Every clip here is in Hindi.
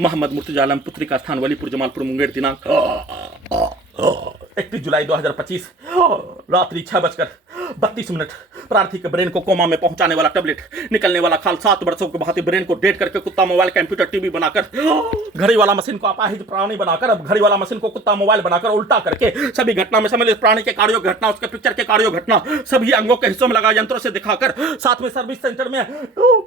मोहम्मद मुर्तजा आलम, पुत्री का स्थान वलीपुर जमालपुर मुंगेर, दिनांक 31 जुलाई 2025 रात्रि 6:32। प्रार्थी के ब्रेन को कोमा में पहुंचाने वाला टेबलेट, निकलने वाला खाल, 7 वर्षों के भांति ब्रेन को डेट करके कुत्ता मोबाइल कंप्यूटर टीवी बनाकर, घड़ी वाला मशीन को अपाहिज प्राणी बनाकर, अब घड़ी वाला मशीन को कुत्ता मोबाइल बनाकर उल्टा करके सभी घटना में सम्मिलित प्राणी के कार्यों घटना, उसके पिक्चर के कार्यों घटना सभी अंगों के हिस्सों में लगा यंत्रों से दिखाकर, साथ में सर्विस सेंटर में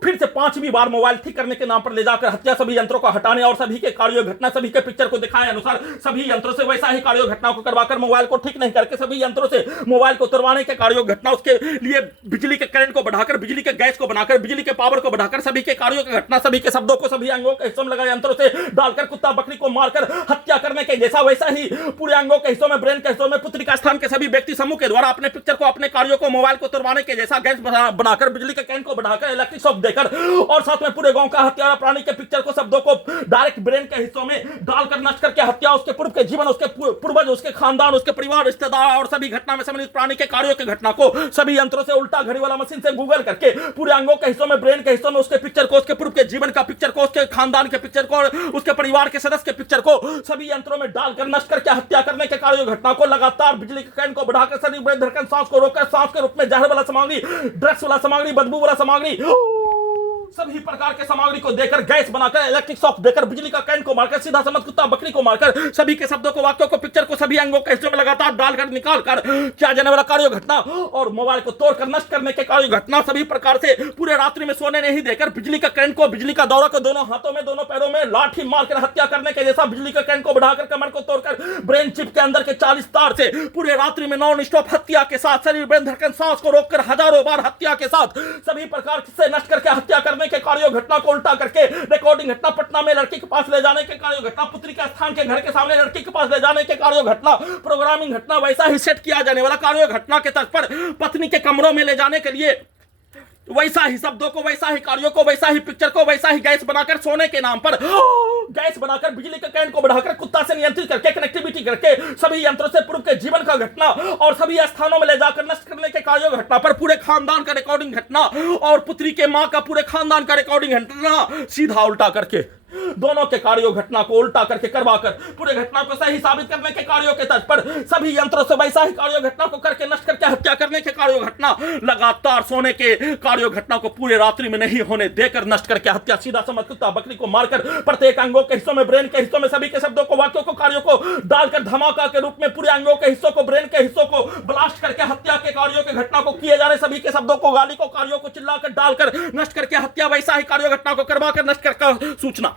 फिर से 5वीं बार मोबाइल ठीक करने के नाम पर ले जाकर हत्या, सभी यंत्रों को हटाने और सभी के कार्यों घटना सभी के पिक्चर को दिखाए अनुसार सभी यंत्रों से वैसा ही कार्यों घटना को करवाकर मोबाइल को ठीक नहीं करके सभी यंत्रों से मोबाइल को तुड़वाने के कार्यों घटना, उसके लिए बिजली के करंट को बढ़ाकर, बिजली के गैस को बनाकर, बिजली के पावर को बढ़ाकर सभी के कार्यों की घटना, सभी के शब्दों को सभी अंगों के हिस्सों में लगा यंत्रों से डालकर कुत्ता बकरी को मारकर हत्या करने के जैसा वैसा ही पूरे अंगों के हिस्सों में, ब्रेन के हिस्सों में पुत्री का स्थान के सभी व्यक्ति समूह के द्वारा अपने पिक्चर को, अपने कार्यों को, मोबाइल को तुड़वाने के जैसा गैस बनाकर, बिजली के कैन को बढ़ाकर, इलेक्ट्रिक शॉक देकर और साथ में पूरे गांव का हत्यारा प्राणी के पिक्चर को, शब्दों को डायरेक्ट ब्रेन के हिस्सों में डालकर नष्ट करके हत्या, उसके पूर्व के जीवन, उसके पूर्वज, उसके खानदान, उसके परिवार, रिश्तेदार और सभी घटना में सम्मिलित प्राणी के कार्यों की घटना को सभी यंत्रों से उल्टा घड़ी वाला मशीन से गूगल करके पूरे अंगों के हिस्सों में, ब्रेन के हिस्सों में उसके पिक्चर को, उसके पूर्व के जीवन का पिक्चर को, उसके खानदान के पिक्चर को, उसके परिवार के सदस्य के पिक्चर को सभी यंत्रों में डालकर नष्ट करके हत्या करने के कार्यों घटना को लगातार बिजली के कैन को बढ़ाकर शरीर में धड़कन, सांस को रोककर सांस के रूप में जहर वाला सामग्री, ड्रग्स वाला सामग्री, बदबू वाला सामग्री, सभी प्रकार के सामग्री को देकर, गैस बनाकर, इलेक्ट्रिक शॉक देकर, बिजली का कैन को मारकर, सीधा समझ कुत्ता बकरी को मारकर सभी के शब्दों को, वाक्यों को, पिक्चर को सभी अंगों के हिस्सों में लगातार डालकर निकालकर किया जाने वाला कार्य घटना और मोबाइल को तोड़कर नष्ट करने के कार्य घटना, सभी प्रकार से पूरे रात्रि में सोने नहीं देकर बिजली का करंट को, बिजली का दौरा को दोनों हाथों में, दोनों पैरों में लाठी मारकर हत्या करने के जैसा बिजली का कैन को बढ़ाकर कमर को तोड़कर ब्रेन चिप के अंदर के 40 तार से पूरे रात्रि में नॉन स्टॉप हत्या के साथ, शरीर में धड़कन, सांस को रोककर हजारों बार हत्या के साथ सभी प्रकार से नष्ट करके हत्या करने के कार्यों घटना को उल्टा करके रिकॉर्डिंग घटना, पटना में लड़की के पास ले जाने के कार्य घटना, पुत्री का स्थान के घर के सामने लड़की के पास ले जाने के कार्य घटना, प्रोग्रामिंग घटना, वैसा ही सेट किया जाने वाला कार्य घटना के तर्ज पर पत्नी के कमरों में ले जाने के लिए वैसा ही शब्दों को, वैसा ही कार्यों को, वैसा ही पिक्चर को, वैसा ही गैस बनाकर सोने के नाम पर गैस बनाकर, बिजली के कैन को बढ़ाकर, कुत्ता से नियंत्रित करके, कनेक्टिविटी करके सभी यंत्रों से पूर्व के जीवन का घटना और सभी स्थानों में ले जाकर नष्ट करने के कार्यों घटना पर पूरे खानदान का रिकॉर्डिंग घटना और पुत्री के मां का पूरे खानदान का रिकॉर्डिंग घटना सीधा उल्टा करके दोनों के कार्यों घटना को उल्टा करके करवाकर पूरे घटना को सही साबित करने के कार्यों के तर्ज पर सभी यंत्रों से वैसा ही कार्यों घटना को करके नष्ट करके हत्या करने के कार्यों घटना, लगातार सोने के कार्यों घटना को पूरे रात्रि में नहीं होने देकर नष्ट करके हत्या, सीधा समझ कुत्ता बकरी को मारकर प्रत्येक अंगों के हिस्सों में, ब्रेन के हिस्सों में सभी के शब्दों को, वाक्यों को, कार्यों को डालकर धमाका के रूप में पूरे अंगों के हिस्सों को, ब्रेन के हिस्सों को ब्लास्ट करके हत्या के कार्यों के घटना को किए जाने सभी के शब्दों को, गाली को, कार्यों को चिल्लाकर डालकर नष्ट करके हत्या, वैसा ही कार्यों घटना को करवाकर नष्ट करके सूचना।